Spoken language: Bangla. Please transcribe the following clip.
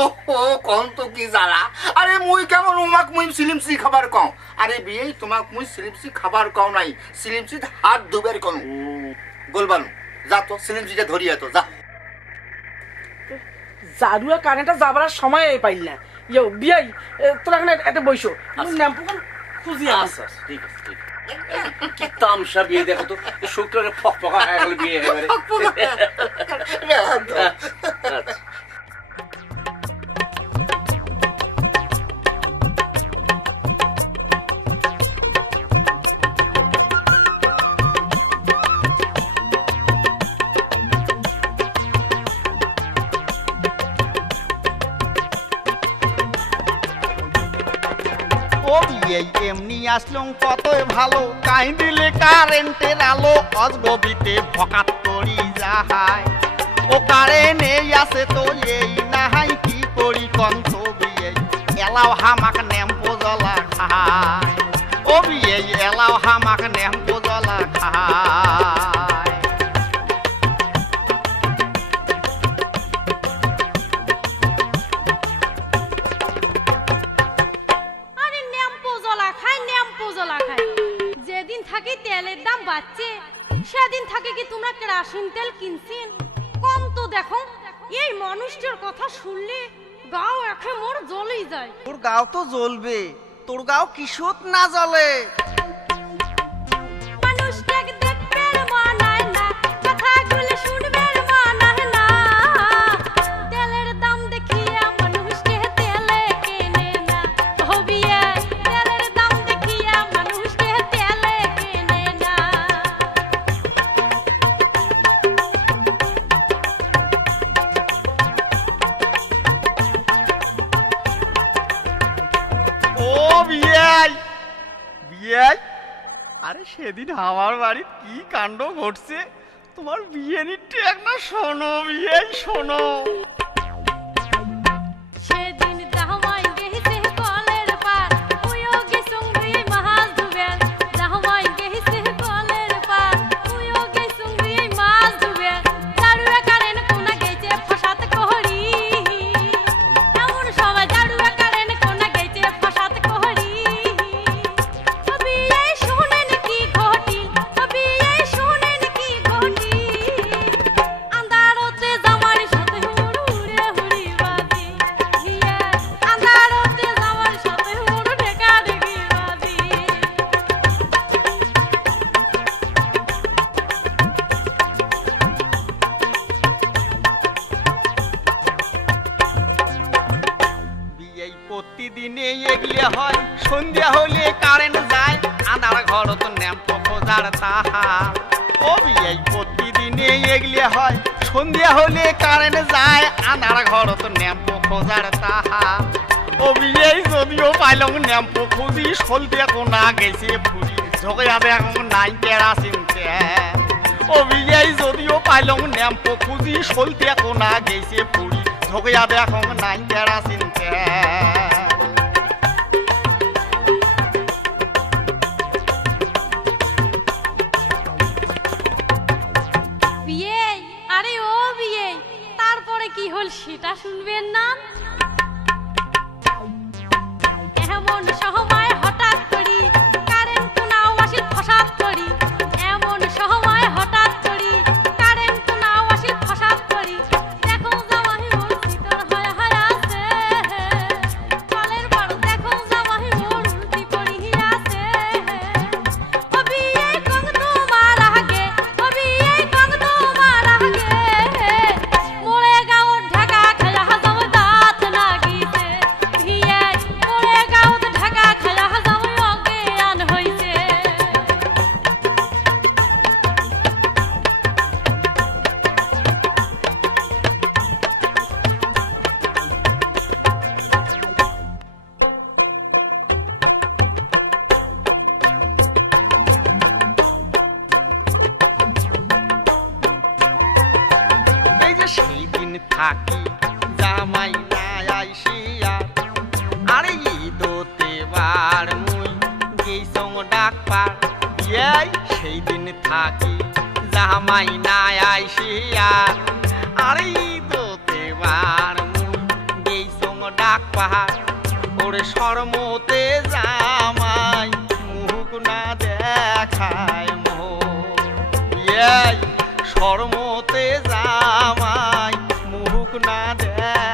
ও কোন তো কি জ্বালা। আরে মুই কেমন উমাক মুই সিলিমসি খাবার কও। আরে বিয়ে তোমাক মুই সিলিমসি খাবার কও নাই, সিলিমসি হাত ধুবের কোন গোলবানু। যা তো সিলিমসিটা ধরিয়া তো যা। জারুয়া কানেটা যাবার সময় পাইল না। ইয়ো বিয়াই তোরা এখানে এতে বইসো, আমি ন্যাম্পুকান খুঁজি। আচ্ছা ঠিক আছে ঠিক আছে। কি তামসা বিয়ে দেখো তো, শুক্রবারে ফকফকা হয়ে গেল বিয়ে একেবারে। আচ্ছা এমনি আসলুম কতই ভালো, কাই দিলে কারেন্টের আলো অজগবিতে ভকাত করি যাহাই। ও কারেন্ট এই আছে তো এই নাহাই কি করি কন্ত বিয়ে এলাও হামাক নেম্পো জ্বলা খায়। ও বিয়ে এলাও হামাক নেম্পো জ্বলা খায়। যেদিন থাকি তেলের দাম বাড়ছে সেদিন থাকে কি তোমরা কেরোসিন তেল কিনছেন? কম তো দেখো, এই মানুষটার কথা শুনলে গাও একে মোর জ্বলেই যায়। তোর গাও তো জ্বলবে, তোর গাও কিশোর না জ্বলে। মানুষটাকে দেখবে মানায় না, কথাগুলো শুনবে মানায় না। তেলের দাম দেখিয়ে মানুষকে তেলে কেনে না। হবিয়ে তেলের দাম দেখিয়ে মানুষকে তেলে কেনে না। ও বিয়াই বিয়াই, আরে সেদিন আমার বাড়ির কি কাণ্ড ঘটছে, তোমার বিয়ে নিতে একটা শোনো বিয়াই শোনো। সেদিন জামাই গেছে কলের পার, উইও গেছুম দুই মাছ ধুবেন। জামাই গেছে কলের পার, উইও গেছুম দুই মাছ ধুবেন। জাড়ুয়া কারেন কোনা গেছে ফসাত কহরি, এমন সময় জাড়ুয়া কারেন কোনা গেছে ফসাত কহরি। তবে এই শুনেন কি ঘটিল, তবে এই শুনেন কি ঘটিল। আন্ধারতে জামার সাথে উড়ে উড়ি বাজি, বিয়ে আন্ধারতে জামার সাথে উড়ে ঢেকা ঢেকি বাজি। বিয়ে প্রতিদিনে এগলে হয়, সন্ধ্যা হলে কারেন্ট যায়, আনার ঘর তো ন্যাম্পো খোঁজার তাহার। ও বিয়ে প্রতিদিনে এগলে হয়, সন্ধ্যা হলে কারেন্ট যায়, আনার ঘর তো ন্যাম্পো খোঁজার তাহার। ও বিয়ে যদিও পাইলাম ন্যাম্পো খুঁজি, সলতে কোনা গেছে ফুরি ঝোঁকে যাবে এখন নাই কেরাসিন তেল। ও বিয়ে যদিও পাইলাম ন্যাম্পো খুঁজি, সলতে কোনা গেছে ফুরি ঝোঁকে যাবে এখন নাই কেরাসিন তেল। বিয়ে, আরে ও বিয়ে, তারপরে কি হল সেটা শুনবেন না? এমন সময় হঠাৎ করি কারেন্ট নাও আসি ফসাদ করি। এমন সময় হঠাৎ করি কারেন্ট নাও আসি ফসাদ করি। দেখো জামাই মোর শীতল হয়ে হয়ে আছে, কলের বড় দেখো জামাই মোর উল্টি পড়ি আছে। হবি এই কং তোমার আগে, হবি এই কং তোমার আগে। মোরে গাঁও ঢাকা খেলা যাও দাঁত লাগিছে, ভিয়ে মোরে গাঁও ঢাকা খেলা যাও অজ্ঞান হইছে। এই যে সেই দিন থাকি জামাই নাই আইসিয়া, আরে ঈদতে বার মুই গেইছং ডাকপার। এই সেই দিন থাকি জামাই নাই আইসিয়া, আরে ঈদতে বার মুই ডাক পাহাড় ওরে শরমতে জামাই মুখ না দেখায় মোর বিয়াই শরমতে জামাই মুখ না দেখায়